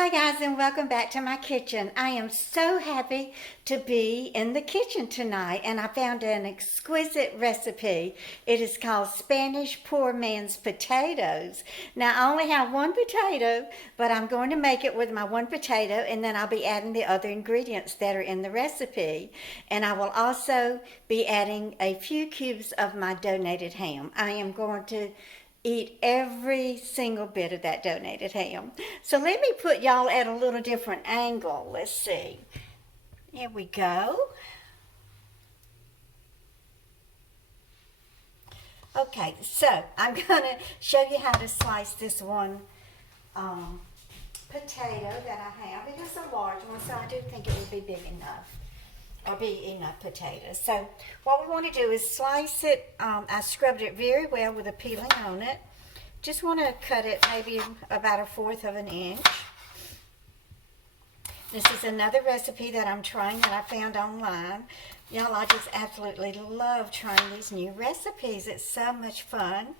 Hi guys, and welcome back to my kitchen. I am so happy to be in the kitchen tonight, and I found an exquisite recipe. It is called Spanish Poor Man's Potatoes. Now I only have one potato, but I'm going to make it with my one potato, and then I'll be adding the other ingredients that are in the recipe. And I will also be adding a few cubes of my donated ham. I am going to eat every single bit of that donated ham. So let me put y'all at a little different angle. Let's see. Here we go. Okay, so I'm going to show you how to slice this one potato that I have. It is a large one, so I do think it would be big enough. Or be enough potatoes. So what we want to do is slice it. I scrubbed it very well with a peeling on it. Just want to cut it maybe about 1/4 of an inch. This is another recipe that I'm trying that I found online. Y'all, I just absolutely love trying these new recipes. It's so much fun.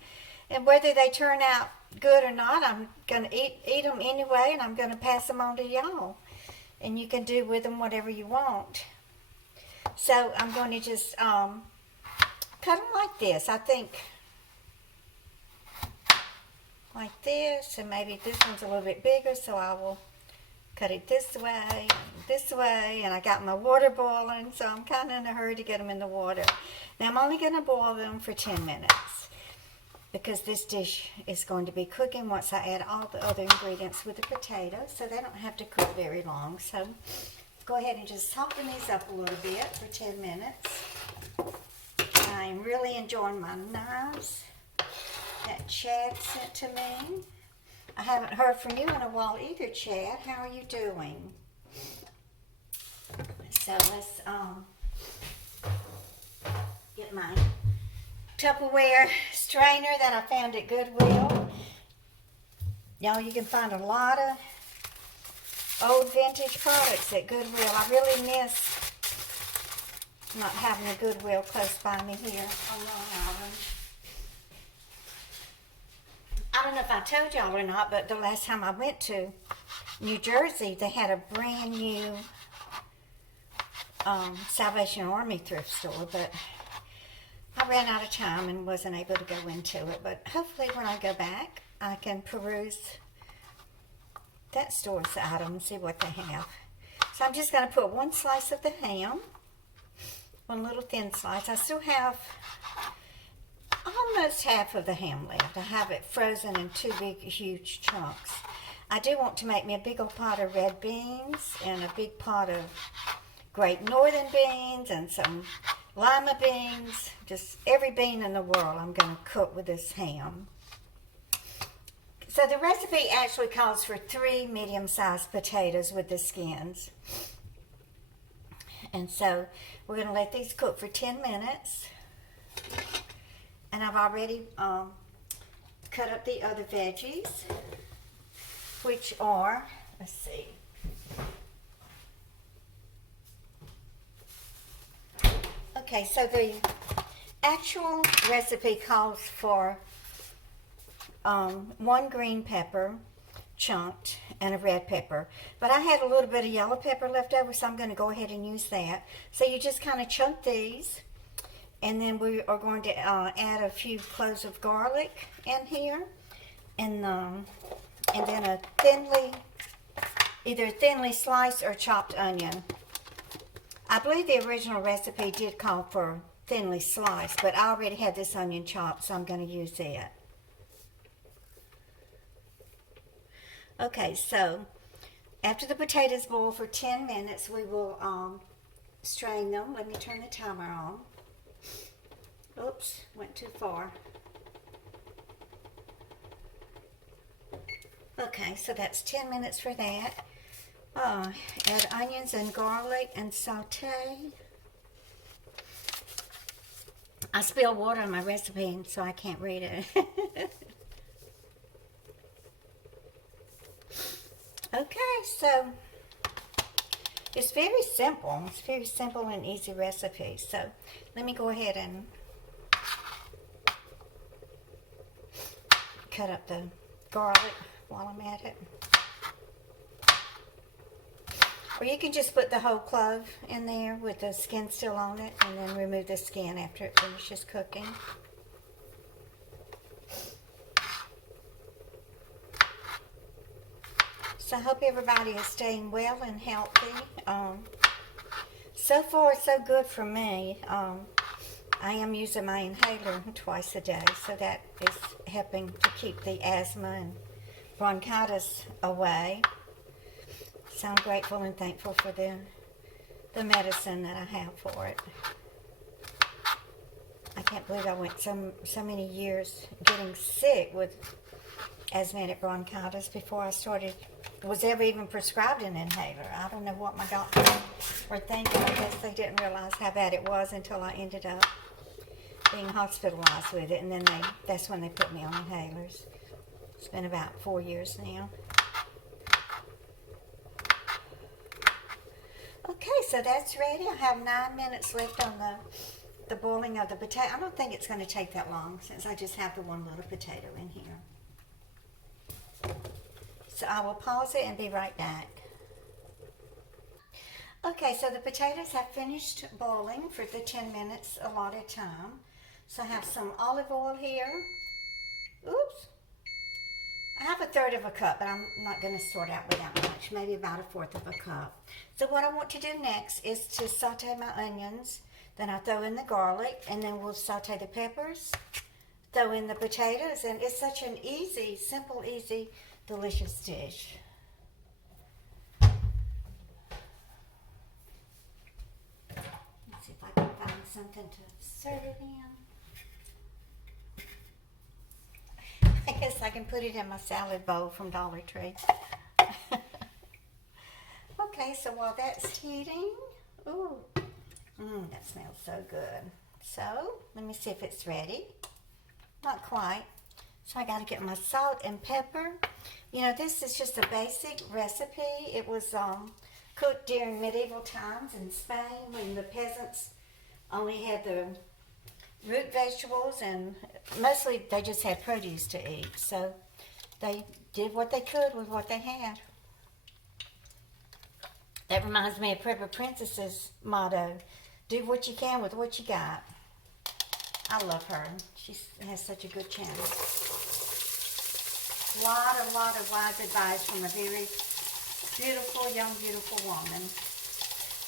And whether they turn out good or not, I'm going to eat them anyway, and I'm going to pass them on to y'all. And you can do with them whatever you want. So I'm going to just cut them like this. I think like this, and maybe this one's a little bit bigger, so I will cut it this way, and I got my water boiling, so I'm kind of in a hurry to get them in the water. Now I'm only going to boil them for 10 minutes because this dish is going to be cooking once I add all the other ingredients with the potatoes, so they don't have to cook very long. So go ahead and just soften these up a little bit for 10 minutes. I'm really enjoying my knives that Chad sent to me. I haven't heard from you in a while either, Chad. How are you doing? So let's get my Tupperware strainer that I found at Goodwill. Y'all, you can find a lot of old vintage products at Goodwill. I really miss not having a Goodwill close by me here on Long Island. I don't know if I told y'all or not, but the last time I went to New Jersey, they had a brand new Salvation Army thrift store, but I ran out of time and wasn't able to go into it. But hopefully when I go back, I can peruse that store's item and see what they have. So I'm just going to put one slice of the ham, one little thin slice. I still have almost half of the ham left. I have it frozen in 2 big, huge chunks. I do want to make me a big old pot of red beans and a big pot of Great Northern beans and some lima beans. Just every bean in the world I'm going to cook with this ham. So the recipe actually calls for 3 medium-sized potatoes with the skins. And so we're going to let these cook for 10 minutes. And I've already cut up the other veggies, which are, let's see. Okay, so the actual recipe calls for 1 green pepper chunked and a red pepper, but I had a little bit of yellow pepper left over, so I'm going to go ahead and use that. So you just kind of chunk these, and then we are going to add a few cloves of garlic in here, and then a either thinly sliced or chopped onion. I believe the original recipe did call for thinly sliced, but I already had this onion chopped, so I'm going to use that. Okay, so after the potatoes boil for 10 minutes, we will strain them. Let me turn the timer on. Oops, went too far. Okay, so that's 10 minutes for that. Add onions and garlic and saute. I spilled water on my recipe, so I can't read it. Okay, so it's very simple. It's a very simple and easy recipe. So let me go ahead and cut up the garlic while I'm at it. Or you can just put the whole clove in there with the skin still on it and then remove the skin after it finishes cooking. So I hope everybody is staying well and healthy. So far, so good for me. I am using my inhaler twice a day, so that is helping to keep the asthma and bronchitis away. So I'm grateful and thankful for the medicine that I have for it. I can't believe I went so many years getting sick with asthmatic bronchitis before I was ever even prescribed an inhaler. I don't know what my doctors were thinking. I guess they didn't realize how bad it was until I ended up being hospitalized with it, and then that's when they put me on inhalers. It's been about 4 years now. Okay, so that's ready. I have 9 minutes left on the boiling of the potato. I don't think it's going to take that long since I just have the one little potato in here. So I will pause it and be right back. Okay, so the potatoes have finished boiling for the 10 minutes allotted time. So I have some olive oil here. Oops. I have 1/3 of a cup, but I'm not going to sort out with that much. Maybe about 1/4 of a cup. So what I want to do next is to saute my onions. Then I throw in the garlic, and then we'll saute the peppers. Throw in the potatoes, and it's such an easy, simple, easy, delicious dish. Let's see if I can find something to serve it in. I guess I can put it in my salad bowl from Dollar Tree. Okay, so while that's heating, ooh, that smells so good. So, let me see if it's ready. Not quite. So I got to get my salt and pepper. You know, this is just a basic recipe. It was cooked during medieval times in Spain when the peasants only had the root vegetables, and mostly they just had produce to eat. So they did what they could with what they had. That reminds me of Prepper Princess's motto, do what you can with what you got. I love her. She has such a good channel. Lot of wise advice from a very beautiful, young, beautiful woman.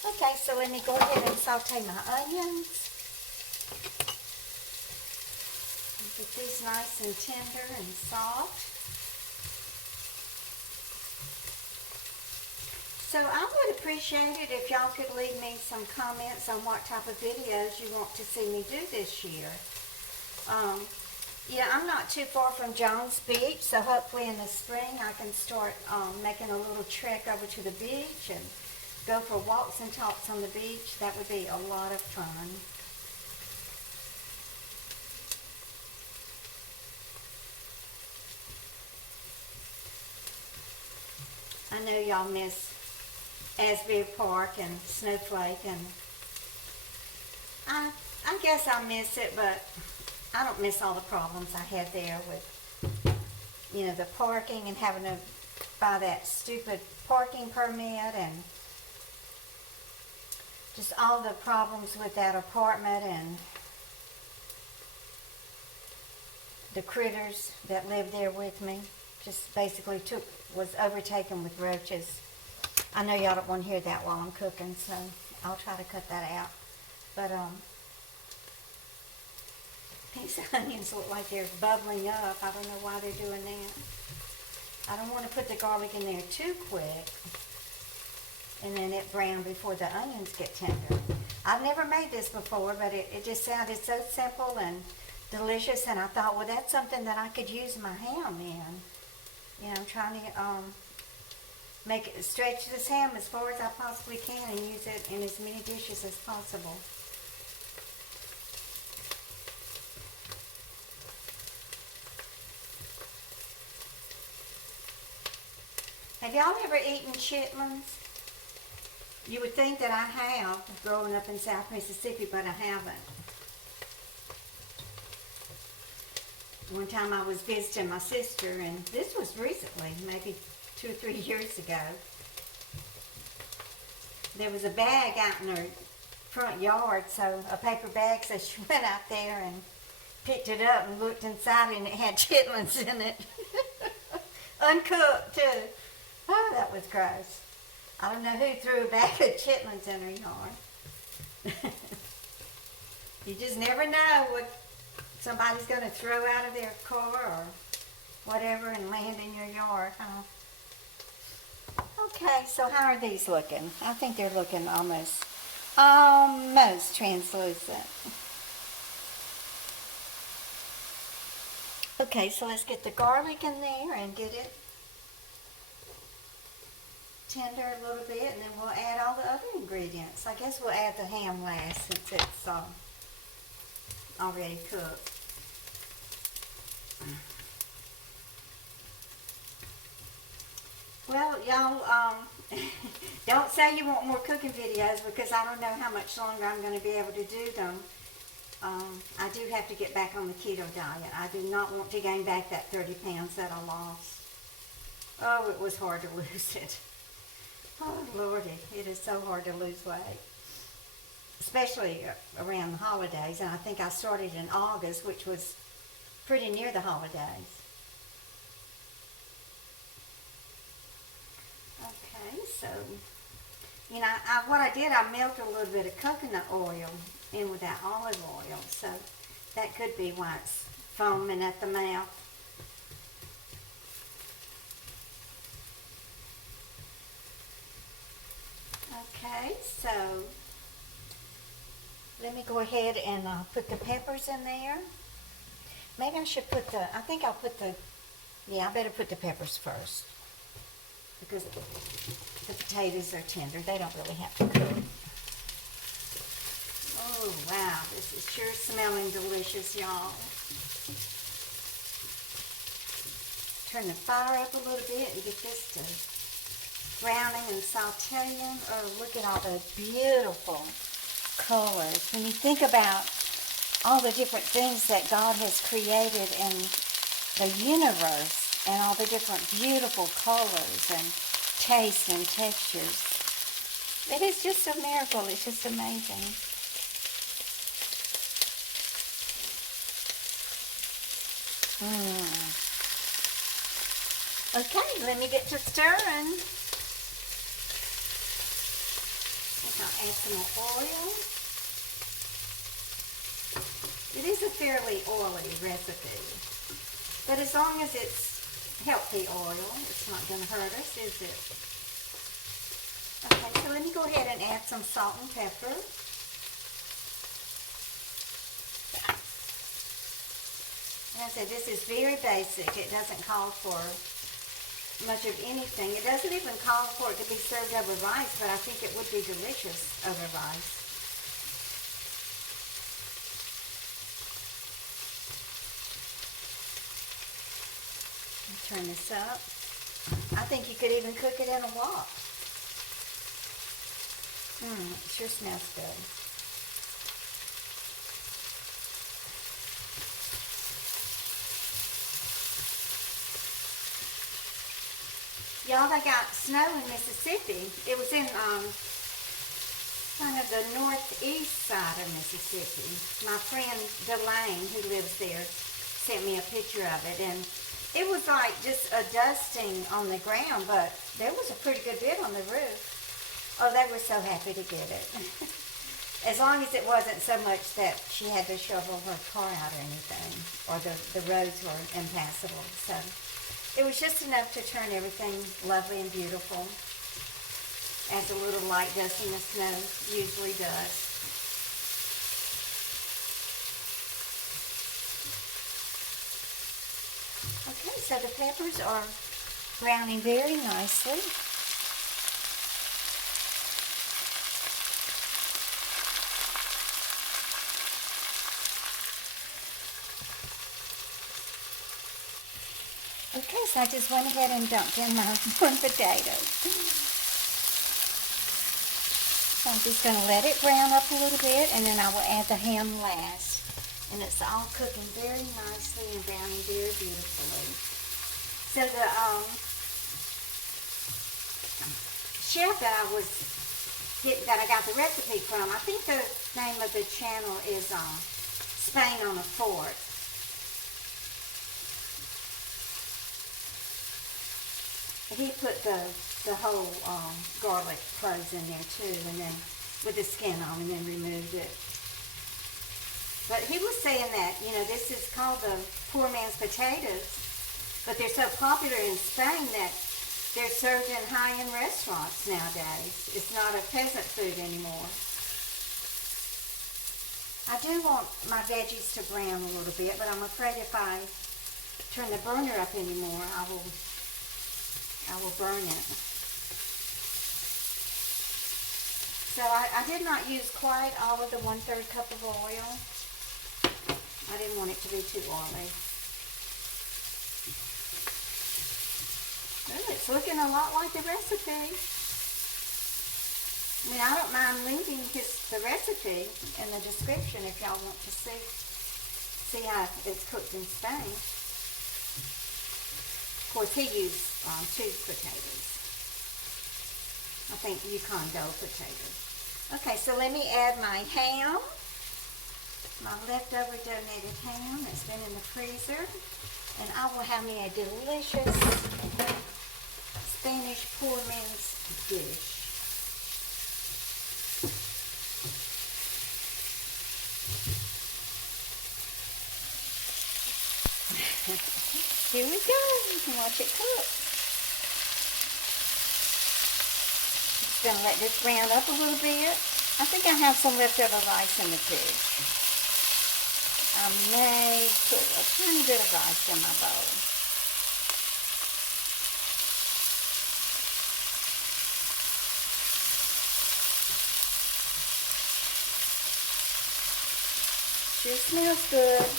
Okay, so let me go ahead and saute my onions. Get these nice and tender and soft. So I would appreciate it if y'all could leave me some comments on what type of videos you want to see me do this year. Yeah, I'm not too far from Jones Beach, so hopefully in the spring I can start making a little trek over to the beach and go for walks and talks on the beach. That would be a lot of fun. I know y'all miss Asbury Park and Snowflake, and I guess I miss it, but I don't miss all the problems I had there with, you know, the parking and having to buy that stupid parking permit and just all the problems with that apartment and the critters that lived there with me. Just basically was overtaken with roaches. I know y'all don't want to hear that while I'm cooking, so I'll try to cut that out. But these onions look like they're bubbling up. I don't know why they're doing that. I don't want to put the garlic in there too quick and then it brown before the onions get tender. I've never made this before, but it just sounded so simple and delicious, and I thought, well, that's something that I could use my ham in. You know, I'm trying to stretch this ham as far as I possibly can and use it in as many dishes as possible. Have y'all ever eaten chitlins? You would think that I have, growing up in South Mississippi, but I haven't. One time I was visiting my sister, and this was recently, maybe 2 or 3 years ago. there was a bag out in her front yard, so a paper bag, so she went out there and picked it up and looked inside it, and it had chitlins in it. Uncooked too. Oh, that was gross. I don't know who threw a bag of chitlins in her yard. You just never know what somebody's going to throw out of their car or whatever and land in your yard, huh? Okay, so how are these looking? I think they're looking almost translucent. Okay, so let's get the garlic in there and get it tender a little bit, and then we'll add all the other ingredients. I guess we'll add the ham last since it's already cooked. Well, y'all, don't say you want more cooking videos, because I don't know how much longer I'm going to be able to do them. I do have to get back on the keto diet. I do not want to gain back that 30 pounds that I lost. Oh, it was hard to lose it. Oh, Lordy, it is so hard to lose weight. Especially around the holidays. And I think I started in August, which was pretty near the holidays. Okay, so, you know, what I did, I melted a little bit of coconut oil in with that olive oil, so that could be why it's foaming at the mouth. Okay, so let me go ahead and put the peppers in there. Maybe I should put I think I'll put I better put the peppers first, because the potatoes are tender. They don't really have to cook. Oh, wow, this is sure smelling delicious, y'all. Turn the fire up a little bit and get this to browning and sautéing. Oh, look at all the beautiful colors. When you think about all the different things that God has created in the universe, and all the different beautiful colors and tastes and textures, it is just a miracle. It's just amazing. Okay, let me get to stirring. I'll add some more oil. It is a fairly oily recipe, but as long as it's healthy oil, it's not going to hurt us, is it? Okay, so let me go ahead and add some salt and pepper. Like I said, this is very basic. It doesn't call for much of anything. It doesn't even call for it to be served over rice, but I think it would be delicious over rice. Turn this up. I think you could even cook it in a wok. It sure smells good. Y'all, they got snow in Mississippi. It was in kind of the northeast side of Mississippi. My friend Delane, who lives there, sent me a picture of it, and it was like just a dusting on the ground, but there was a pretty good bit on the roof. Oh, they were so happy to get it. As long as it wasn't so much that she had to shovel her car out or anything, or the roads were impassable. So it was just enough to turn everything lovely and beautiful, as a little light dusting of snow usually does. Okay, so the peppers are browning very nicely. Okay, so I just went ahead and dumped in my corn potatoes. So I'm just going to let it brown up a little bit, and then I will add the ham last. And it's all cooking very nicely and browning very beautifully. So the chef that I was that I got the recipe from. I think the name of the channel is Spain on a Fork. He put the whole garlic cloves in there too, and then with the skin on, and then removed it. But he was saying that, you know, this is called the poor man's potatoes, but they're so popular in Spain that they're served in high-end restaurants nowadays. It's not a peasant food anymore. I do want my veggies to brown a little bit, but I'm afraid if I turn the burner up anymore, I will burn it. So I did not use quite all of the 1/3 cup of oil. I didn't want it to be too oily. Oh, it's looking a lot like the recipe. I mean, I don't mind linking the recipe in the description if y'all want to see how it's cooked in Spain. Of course, he used tube potatoes. I think Yukon Gold potatoes. Okay, so let me add my ham. My leftover donated ham that's been in the freezer. And I will have me a delicious Spanish poor man's dish. Here we go. You can watch it cook. Just gonna let this brown up a little bit. I think I have some leftover rice in the fridge. I may put a tiny bit of rice in my bowl. Sure smells good.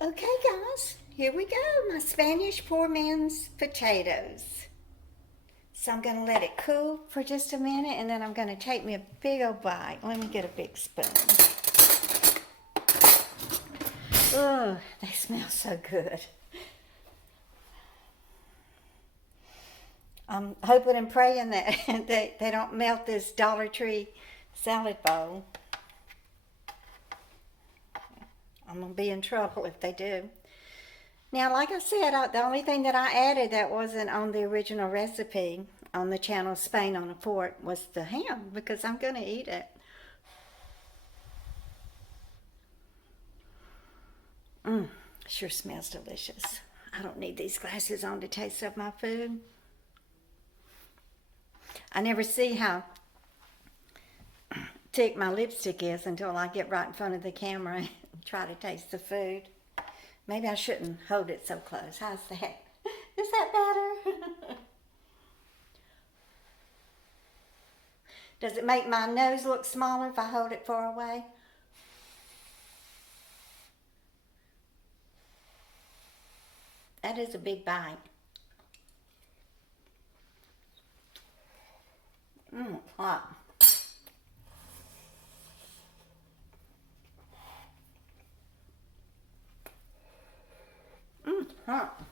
Okay guys, here we go, my Spanish poor man's potatoes. So I'm going to let it cool for just a minute, and then I'm going to take me a big old bite. Let me get a big spoon. Oh, they smell so good. I'm hoping and praying that they don't melt this Dollar Tree salad bowl. I'm going to be in trouble if they do. Now, like I said, the only thing that I added that wasn't on the original recipe on the channel Spain on a Fork was the ham, because I'm going to eat it. Sure smells delicious. I don't need these glasses on to taste of my food. I never see how thick my lipstick is until I get right in front of the camera and try to taste the food. Maybe I shouldn't hold it so close. How's that? Is that better? Does it make my nose look smaller if I hold it far away? That is a big bite. Hot. Hot.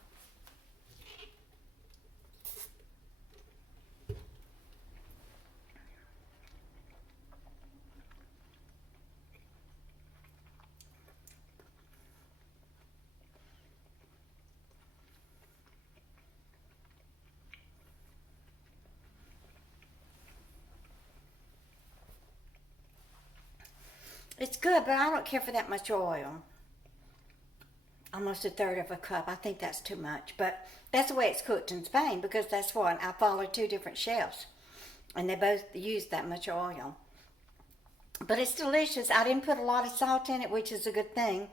It's good, but I don't care for that much oil. Almost 1/3 of a cup. I think that's too much, but that's the way it's cooked in Spain, because that's what I followed 2 different chefs, and they both used that much oil. But it's delicious. I didn't put a lot of salt in it, which is a good thing,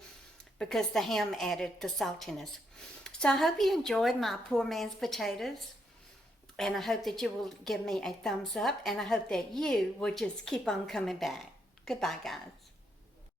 because the ham added the saltiness. So I hope you enjoyed my poor man's potatoes, and I hope that you will give me a thumbs up, and I hope that you will just keep on coming back. Goodbye, guys.